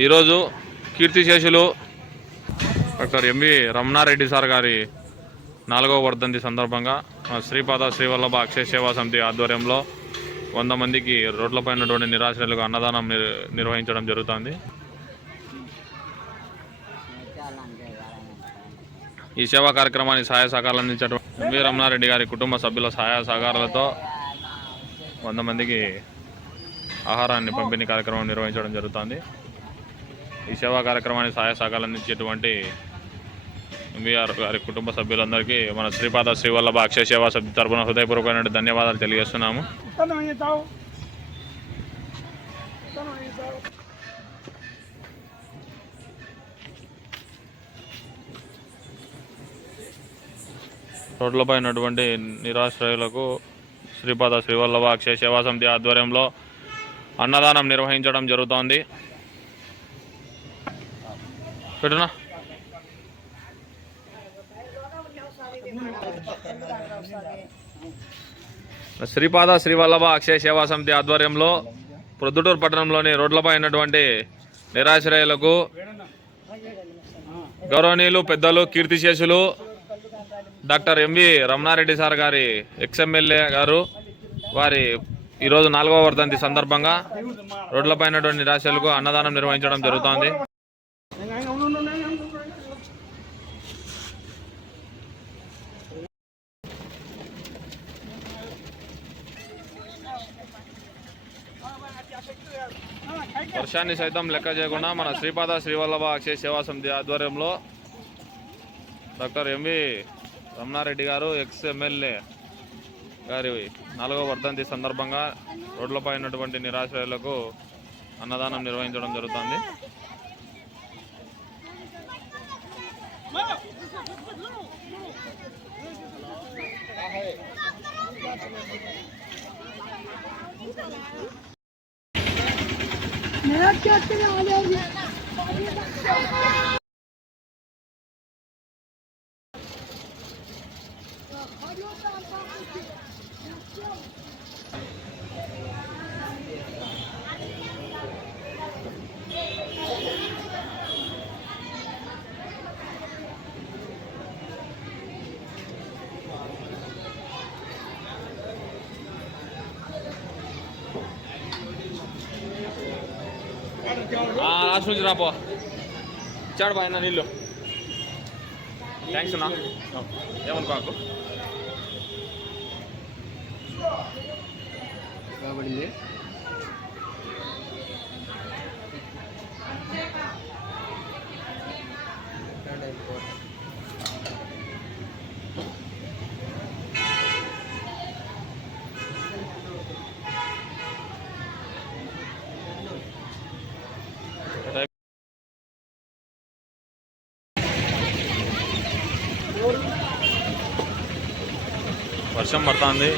ఈరోజు కీర్తిశేషులు doctor MV Ramanareddy sir గారి 4వ వర్ధంతి సందర్భంగా శ్రీపాద శ్రీవల్లభ అక్షయ సేవా సమితి ఆధ్వర్యంలో 100 మందికి రోడ్లపై ఉన్నటువంటి నిరాశ్రయులకు అన్నదానం నిర్వహించడం జరుగుతుంది. ఈ సేవా కార్యక్రమానికి సహాయ సహకారాలు అందించడం ఎంవి రమణారెడ్డి గారి కుటుంబ సభ్యుల సహాయ సహకారాలతో 100 మందికి ఆహారాన్ని పంపిణీ కార్యక్రమం నిర్వహించడం జరుగుతుంది. ఈ సేవా కార్యక్రమానికి సహాయ సహకారాలు అందించేటువంటి ఎంవీఆర్ గారి కుటుంబ సభ్యులందరికీ మన శ్రీపాద శ్రీవల్లభ అక్షయ సేవా సమితి తరపున హృదయపూర్వకమైన ధన్యవాదాలు తెలియజేస్తున్నాము. రోడ్లపై ఉన్నటువంటి నిరాశ్రయులకు శ్రీపాద శ్రీవల్లభ అక్షయ సేవా సమితి ఆధ్వర్యంలో అన్నదానం నిర్వహించడం జరుగుతోంది. పెట్టనా శ్రీపాద శ్రీవల్లభ అక్షయ సేవా సమితి ఆధ్వర్యంలో ప్రొద్దుటూరు పట్టణంలోని రోడ్లపై ఉన్నటువంటి నిరాశ్రయులకు గౌరవనీయులు పెద్దలు కీర్తిశేషులు డాక్టర్ ఎంవి రమణారెడ్డి సార్ గారి ఎక్స్ఎమ్మెల్యే గారు వారి ఈరోజు 4వ వర్ధంతి సందర్భంగా రోడ్లపై ఉన్నటువంటి నిరాశ్రయులకు అన్నదానం నిర్వహించడం జరుగుతోంది. వర్షాన్ని సైతం లెక్క చేయకుండా మన శ్రీపాద శ్రీవల్లభ అక్షయ సేవా సమితి ఆధ్వర్యంలో డాక్టర్ ఎంవి రమణారెడ్డి గారు ఎక్స్ఎమ్మెల్యే గారి 4వ వర్ధంతి సందర్భంగా రోడ్లపై ఉన్నటువంటి నిరాశ్రయులకు అన్నదానం నిర్వహించడం జరుగుతుంది. లాస్ట్ నుంచి రాపో ఇచ్చాడు పైన నీళ్ళు. థ్యాంక్స్ అన్నా, ఏమనుకోకు. కాబడింది వర్షం పడుతుంది.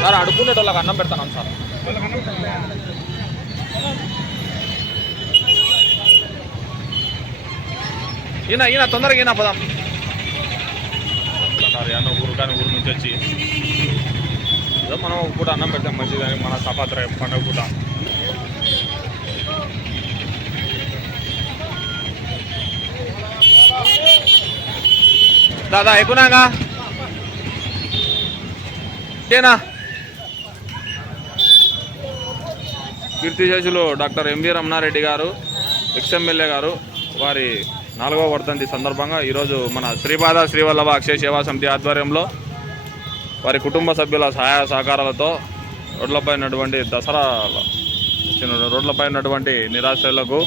సార్ అడుక్కునేటోళ్ళకి అన్నం పెడతాను సార్. ఈయన తొందరగా ఈయన పదాం ఊరు కానీ ఊరు నుంచి వచ్చి ఏదో మనం ఒక పూట అన్నం పెడతాం మంచిది కానీ మన సపాత్ర పండుగ పూట. దాదా ఎక్కునాగా ఏనా కీర్తిశేషులు డాక్టర్ ఎంవి రమణారెడ్డి గారు ఎక్స్ఎమ్మెల్యే గారు వారి 4వ వర్ధంతి సందర్భంగా ఈరోజు మన శ్రీపాద శ్రీవల్లభ అక్షయ సేవా సమితి ఆధ్వర్యంలో వారి కుటుంబ సభ్యుల సహాయ సహకారాలతో రోడ్లపై ఉన్నటువంటి రోడ్లపై ఉన్నటువంటి నిరాశ్రయులకు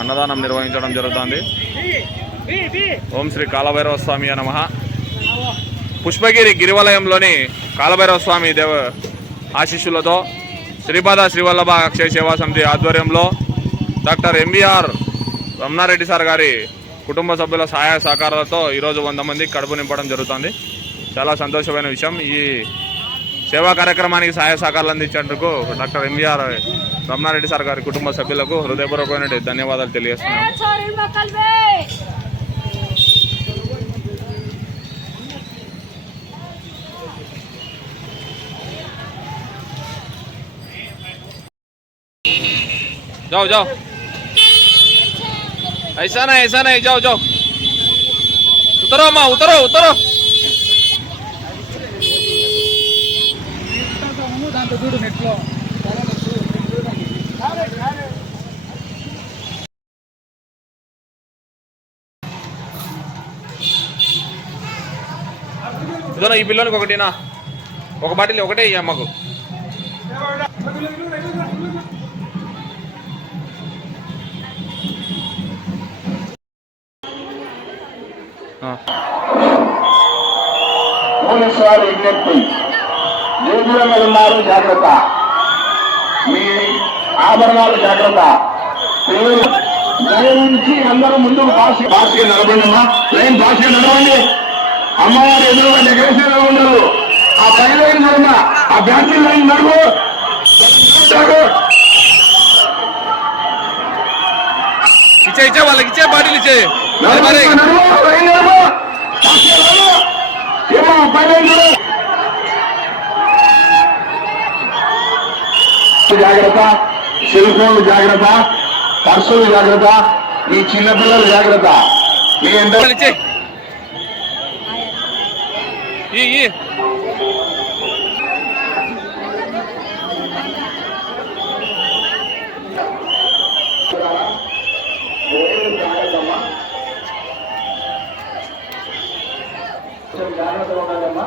అన్నదానం నిర్వహించడం జరుగుతుంది. ఓం శ్రీ కాలభైరవ స్వామి నమః. పుష్పగిరి గిరివలయంలోని కాలభైరవ స్వామి ఆశీస్సులతో శ్రీపాద శ్రీవల్లభ అక్షయ సేవా సమితి ఆధ్వర్యంలో డాక్టర్ ఎంబీఆర్ రమణారెడ్డి సార్ గారి కుటుంబ సభ్యుల సహాయ సహకారాలతో ఈరోజు 100 మందికి కడుపు నింపడం జరుగుతుంది. చాలా సంతోషమైన విషయం. ఈ సేవా కార్యక్రమానికి సహాయ సహకారాలు అందించేందుకు డాక్టర్ ఎంబీఆర్ రమణారెడ్డి సార్ గారి కుటుంబ సభ్యులకు హృదయపూర్వకమైన ధన్యవాదాలు తెలియజేస్తున్నాను. जाओ जाओ, ऐसा नहीं, जाओ जाओ, उतरो माँ, उतरो उतरो. ఇదోనా ఈ పిల్లలకి ఒకటినా ఒక బాటిల్ ఒకటే ఈ అమ్మకు. పోలీసు వారి విజ్ఞప్తి, జేబుల మీద ఉన్నారు జాగ్రత్త, మీ ఆభరణాలు జాగ్రత్త. లైన్ నుంచి అందరూ ముందుకు భాషగా నడవండి అమ్మా, లైన్ భాషగా నడవండి. అమ్మవారి ఎదురుగా డెకరేషన్ ఉండరు. ఆ పై లైన్ నడుమ, ఆ బ్యాటరీ లైన్ నడువు. ఇచ్చే వాళ్ళకి ఇచ్చే బాటిల్ ఇచ్చే జాగ్రత్త, సెల్ ఫోన్లు జాగ్రత్త, పర్సులు జాగ్రత్త, మీ చిన్నపిల్లలు జాగ్రత్త. మీ ఎంత జాగ్రత్త ఉండాలమ్మా.